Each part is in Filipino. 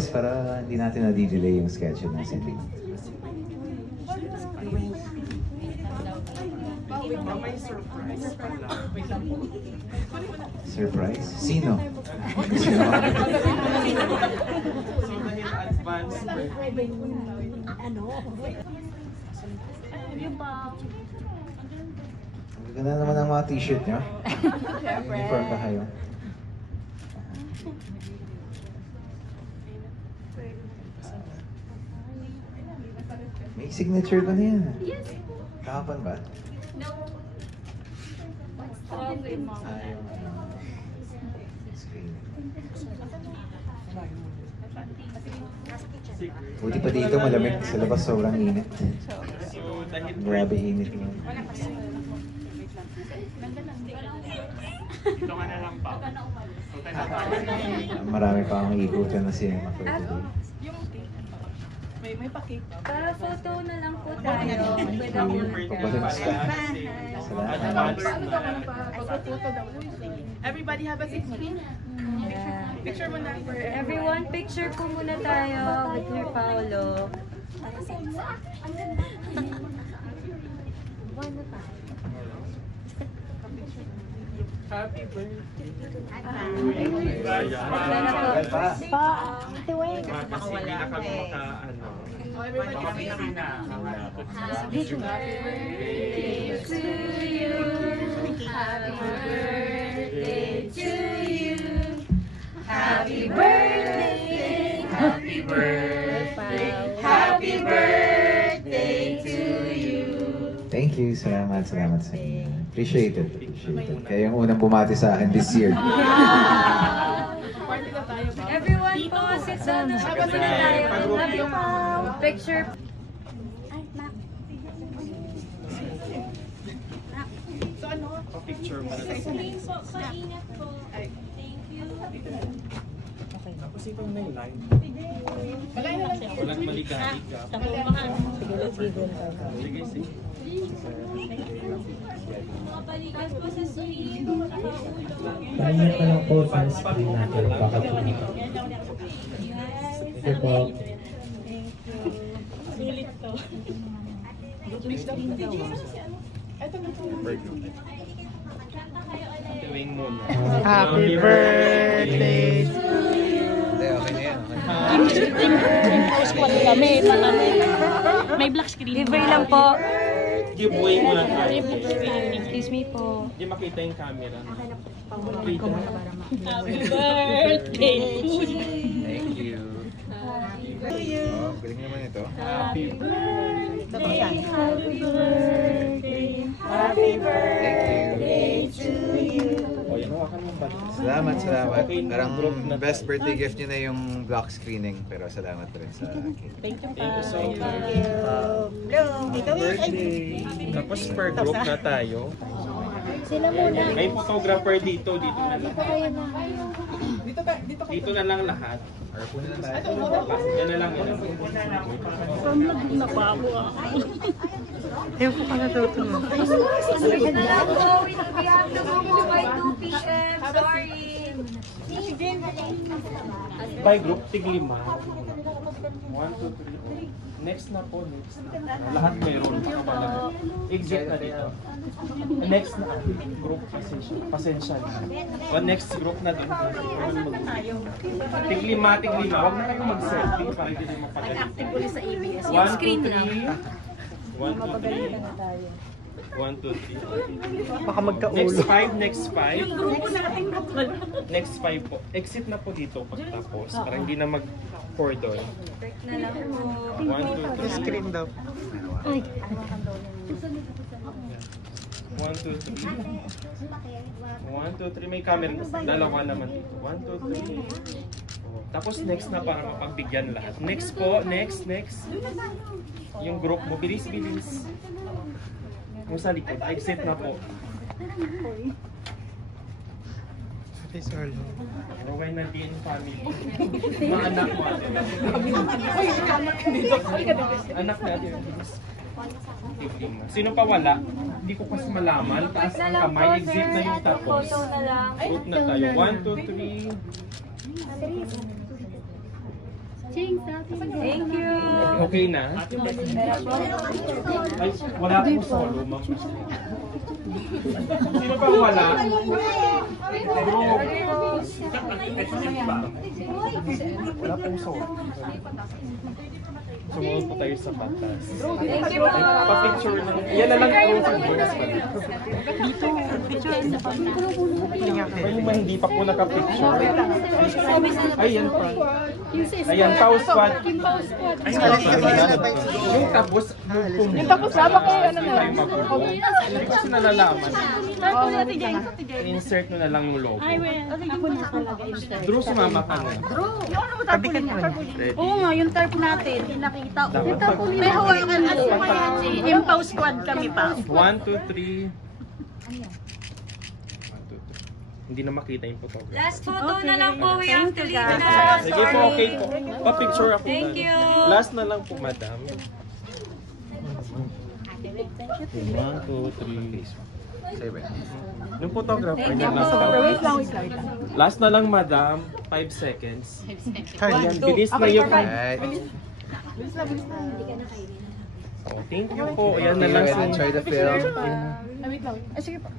bilis para hindi natin na-delay yung schedule ng sending. May surprise pala. Surprise? Sino? So dahil advance birthday. Ang ganda naman ang mga t-shirt niyo. Uniform ba kayo? May signature ko na yan. Kahapon ba? Buti pa dito malamig. Sa labas sobrang init. So dahil Grabe init mo. dito ka na lang pa. Marami pa akong ikutan na cinema for today. May pakik. Pa-photo na lang po tayo. With our Pabalons ka. Salamat. Everybody have a seat. Picture mo na for everyone, picture po muna tayo with Sir Paolo. Happy birthday. Kasi hindi na kami maka-ano. everybody Happy birthday to you. Happy birthday to you. Happy birthday. Happy birthday. Happy birthday to you. Thank you. Salamat sa inyo. Appreciate it. Kaya yung unang bumati sa akin this year. Everyone po, sit down na tayo. Love you po. Picture. Picture mo na. Screen po, paingat po. Thank you. Tapos ito na yung line. Walang maliga-liga. Sige, sige. Mga balikas po sa screen. Pahinga ka lang po sa screen natin. Baka po. Ito po. Sulit to. Tuwing muna. Happy birthday! Hindi, okay na yan. May black screen. Libre lang po. Giveaway muna tayo. Excuse me po. Hindi makita yung camera. Happy birthday. Thank you. Oh, galing naman ito. Happy Happy birthday. Happy birthday to you. O, yan, hawakan mo ba? Salamat. Okay, Parang group na best birthday gift niyo na yung block screening. Pero salamat rin sa Thank you Thank you so much. Happy Birthday. Tapos per group na tayo. Sila muna. May photographer dito na lang. Dito na lang lahat. Yan na lang, yan na lang. Ayaw ko pala daw ito. Wait na lang po. We have to go po by 2 p.m. Sorry. By group, tig-5. 1, 2, 3. Next na po, next na. Lahat mayroon. Exit na dito. Next na group, pasensya na. Next group na doon. Tig-5. Huwag na kayo mag-selfie para hindi nyo mapagalit. Active ulit sa ABS. 1, 2, 3. 1, 2, 3. Baka magkaulo. Next 5. Next 5 po. Exit na po dito pagtapos. Para hindi na mag-cordon. Break na lang po. 1, 2, 3. Screen daw. 1, 2, 3. 1, 2, 3. May camera. Dalawa naman dito. 1, 2, 3. Tapos next na para mapagbigyan lahat. Next po. Next. Yung group mo. Bilis. Yung sa likod. Exit na po. Ate Sarlo. Roway na din family. Mga anak mo. Anak natin. Sino pa wala? Hindi ko kasi malaman. Taas ang kamay. Exit na yung tapos. Photo na lang. Group na tayo. 1, 2, 3. Thank you. Okay na? Ay, wala akong solo, ma'am. Sino pa wala? Wala pong solo. Sumunod po tayo sa patas. Thank you. Pa-picture lang. Yan na lang po sa boys. Ay, ba hindi pa po naka-picture? Ayan pa. Ayan, pause squad. Ay, yung tapos, yung tapos sama kayo, ano na lang. Hindi kasi nalalaman. Insert mo na lang yung logo. Drew, sumama ka na. Oo nga, yung tarp natin, nakita ko. Dapat pag- May hawakan mo. Impulse squad kami pa. 1, 2, 3. 1, 2, 3. Hindi na makita yung photographer. Last photo na lang po. We have to leave na. Sige po, okay po. Pa-picture ako. Thank you. Last na lang po, madam. 1, 2, 3. Yung photographer na lang. Wait lang. Last na lang, madam. 5 seconds. Ayan, bilis na yung... Oh, thank you po. Ayan na lang. Enjoy the film. Wait lang. Ay, sige pa.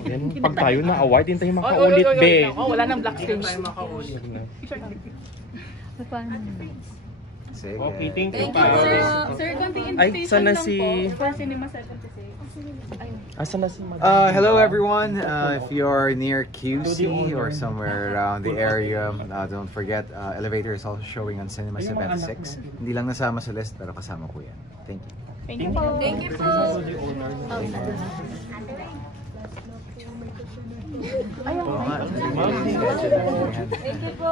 Ayan, pag tayo na award, hindi tayo makaulit, be. Wala nang black screen. Sige. Okay, thank you Thank pa. you, sir. Sir, konting Ay, invitation sana lang si... po. For Cinema 76. Asan na si madam? Hello everyone. If you're near QC or somewhere around the area, don't forget Elevator is also showing on Cinema 76. Hindi lang nasama sa list pero kasama ko yan. Thank you. Thank you po. Thank you po. Oo nga. Thank you po.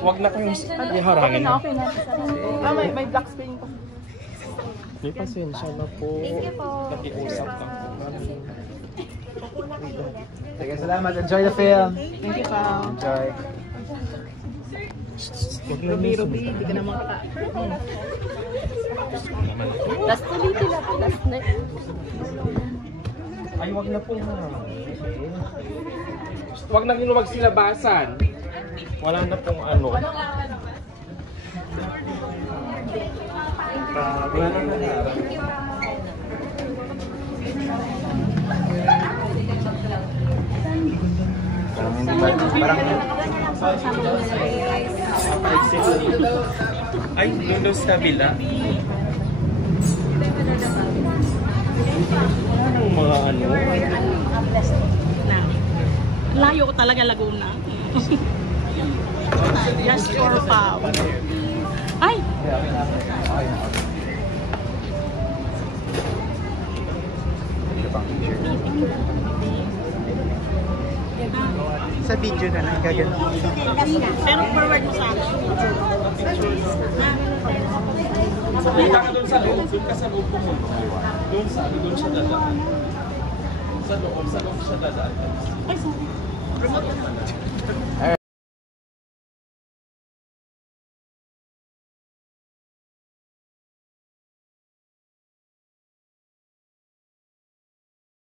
Huwag na kayong iharangin. Okay na. May black screen po. May pasensya na po. Thank you po. Nakiusap lang po. Sige, salamat. Enjoy the film. Thank you po. Enjoy. Ruby, hindi ka naman kaka. Last na dito na po. Last na. Ay, wag na po ha. Wag na kinuwag silabasan. Wala na pong ano. Wala na nangyari. Ay, doon sa kabila. Mga ano? Layo ko talaga Laguna. Just for power. Ay! Sa video na lang, gagano. Pero forward mo sa akin. Dito ka doon sa loob. Doon ka sa loob pumunta. Doon siya dadaan. Sa loob siya dadaan. Ay, sorry.